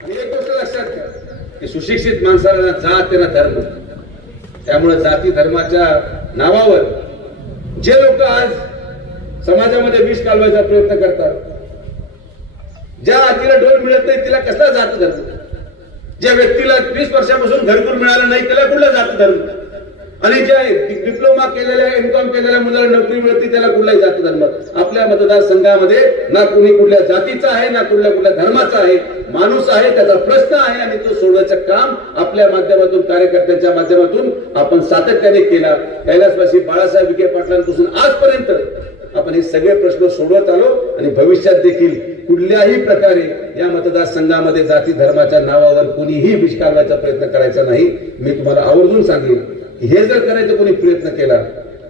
आणि एक गोष्ट लक्षात घ्या की सुशिक्षित माणसाला जात ना धर्म, त्यामुळे जाती धर्माच्या नावावर जे लोक आज समाजामध्ये विष घालवायचा प्रयत्न करतात, ज्या आजीला डोल मिळत नाही तिला कसला जात धर्म, ज्या व्यक्तीला 20 वर्षापासून घरकुल मिळालं नाही त्याला कुठला जात धर्म, आणि ज्या डिप्लोमा केलेल्या एमकॉम केलेल्या मुलाला नोकरी मिळते त्याला कुठलाही जात धर्म. आपल्या मतदारसंघामध्ये ना कुणी कुठल्या जातीचा आहे ना कुठल्या धर्माचा आहे, माणूस आहे, त्याचा प्रश्न आहे आणि तो सोडवायचं काम आपल्या माध्यमातून कार्यकर्त्यांच्या माध्यमातून आपण सातत्याने केला. कैलासवासी बाळासाहेब विखे पाटलांपासून आजपर्यंत आपण हे सगळे प्रश्न सोडवत आलो आणि भविष्यात देखील कुठल्याही प्रकारे या मतदारसंघामध्ये जाती धर्माच्या नावावर कुणीही विष घालवायचा प्रयत्न करायचा नाही. मी तुम्हाला आवर्जून सांगेन हे जर करायचा कोणी प्रयत्न केला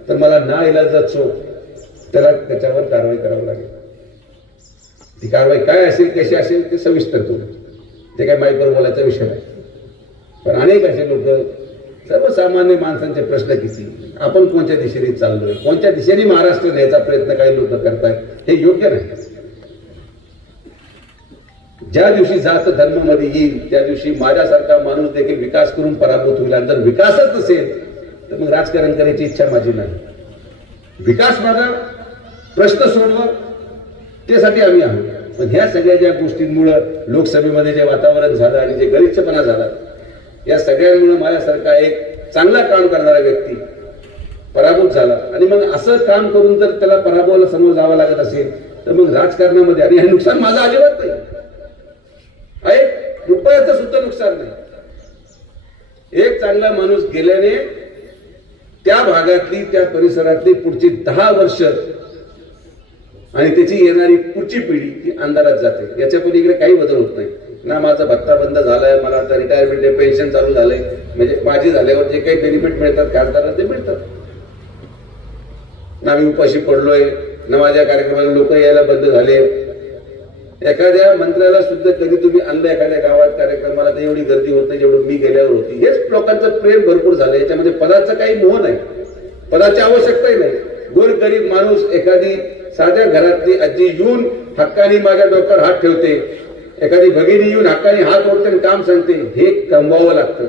तर मला ना इलाजाचो त्याला त्याच्यावर कारवाई करावी लागेल. ती कारवाई काय असेल कशी असेल ते सविस्तर करू, ते काय माईकवर बोलायचा विषय नाही. पण अनेक असे लोक, सर्वसामान्य माणसांचे प्रश्न किती, आपण कोणत्या दिशेने चाललोय, कोणत्या दिशेने महाराष्ट्र न्यायचा प्रयत्न काही लोक करतायत हे योग्य नाही. ज्या दिवशी जात धर्म मध्ये येईल त्या दिवशी माझ्यासारखा माणूस देखील विकास करून पराभूत होईल. आणि जर विकासच नसेल तर मग राजकारण करायची इच्छा माझी नाही. विकास माझा, प्रश्न सोडवा त्यासाठी आम्ही आहोत. पण ह्या सगळ्या ज्या गोष्टींमुळे लोकसभेमध्ये जे वातावरण झालं आणि जे गलिच्छपणा झाला, या सगळ्यांमुळे माझ्यासारखा एक चांगला काम करणारा व्यक्ती पराभूत झाला. आणि मग असं काम करून जर त्याला पराभवाला समोर जावं लागत असेल तर मग राजकारणामध्ये, आणि हे नुकसान माझं अजिबात नाही, रुपयाचं सुद्धा नुकसान नाही. एक चांगला माणूस गेल्याने त्या भागातली, त्या परिसरातली पुढची 10 वर्ष आणि त्याची येणारी पुढची पिढी ही अंधारात जाते. याच्या पलीकडे काही बदल होत नाही. ना माझा भत्ता बंद झालाय, मला आता रिटायरमेंट पेन्शन चालू झालंय, म्हणजे माझी झाल्यावर जे काही बेनिफिट मिळतात खासदारांना ते मिळतात. ना मी उपाशी पडलोय, ना माझ्या कार्यक्रमाला लोक यायला बंद झाले. एखाद्या मंत्र्याला सुद्धा कधी तुम्ही आणलं एखाद्या गावात कार्यक्रमाला तर एवढी गर्दी होत नाही जेवढं मी गेल्यावर होती. हेच लोकांचं प्रेम भरपूर झालं. याच्यामध्ये पदाचा काही मोह नाही, पदाची आवश्यकताही नाही. गोरगरीब माणूस, एखादी साध्या घरातली आजी येऊन हक्काने माझ्या डोक्यावर हात ठेवते, एखादी भगिनी येऊन हक्काने हात ओढते आणि काम सांगते, हे कमवावं लागतं.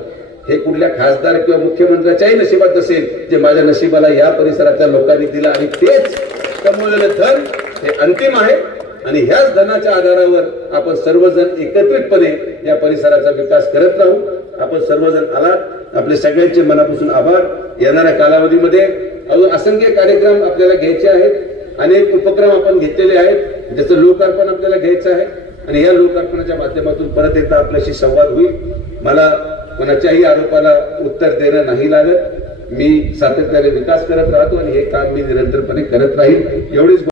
हे कुठल्या खासदार किंवा मुख्यमंत्र्याच्याही नशिबात असेल जे माझ्या नशिबाला या परिसरातल्या लोकांनी दिलं. आणि तेच कमवलेलं धन हे अंतिम आहे. आणि ह्याच धनाच्या आधारावर आपण सर्वजण एकत्रितपणे या परिसराचा विकास करत राहू. आपण सर्वजण आलात, आपले सगळ्यांचे मनापासून आभार. येणाऱ्या कालावधीमध्ये अजून असंख्य कार्यक्रम आपल्याला घ्यायचे आहेत, अनेक उपक्रम आपण घेतलेले आहेत, ज्याचं लोकार्पण आपल्याला घ्यायचं आहे. आणि या लोकार्पणाच्या माध्यमातून परत एकदा आपल्याशी संवाद होईल. मला कोणाच्याही आरोपाला उत्तर देणं नाही लागत. मी सातत्याने विकास करत राहतो आणि हे काम मी निरंतरपणे करत राहील. एवढीच